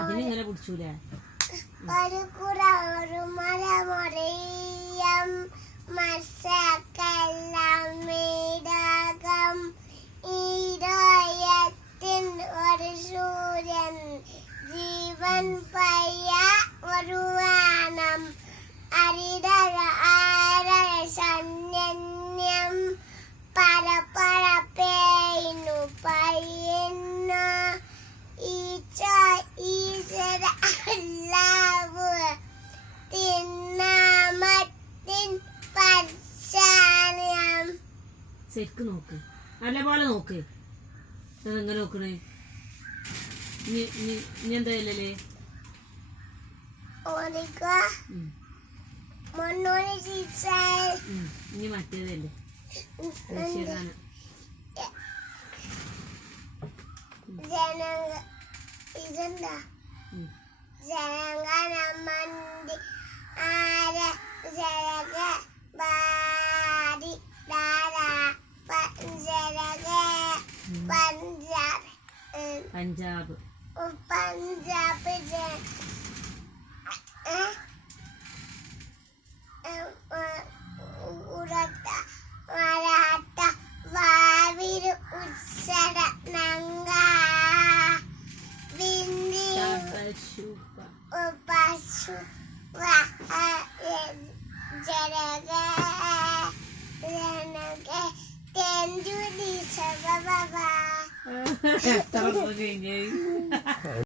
അതിനിങ്ങനെ പിടിച്ചൂലേ ഒരു മരമുറിയം മത്സ്യക്കല്ലം ഈരോയത്തിൻ ഒരു സൂര്യൻ ജീവൻ പയ്യ ഒരു വാനം അരിതര സന്യം പരപ്പരപ്പേനു പയ്യുന്നു ഈശ്വര അല്ലാവ് തിന്നാമത്തിൻ പർശാനം. ശരിക്ക് നോക്ക്, നല്ല പോലെ നോക്ക്. എങ്ങനെ നോക്കണേ? ഇനി എന്തായാലേ ഇനി മറ്റേതല്ലേ ദേശീയഗാനം. ഇതെന്താ ജനഗണമന്തി ആര ജനക ബാരി ദാര ജനക പഞ്ചാബ് പഞ്ചാബ് പഞ്ചാബ് ഉറത്ത മരാഠ വാവിരു ഉത്സര നങ്ക പശു ജനക ജനക തെഞ്ചു ദിശ ബാബാ.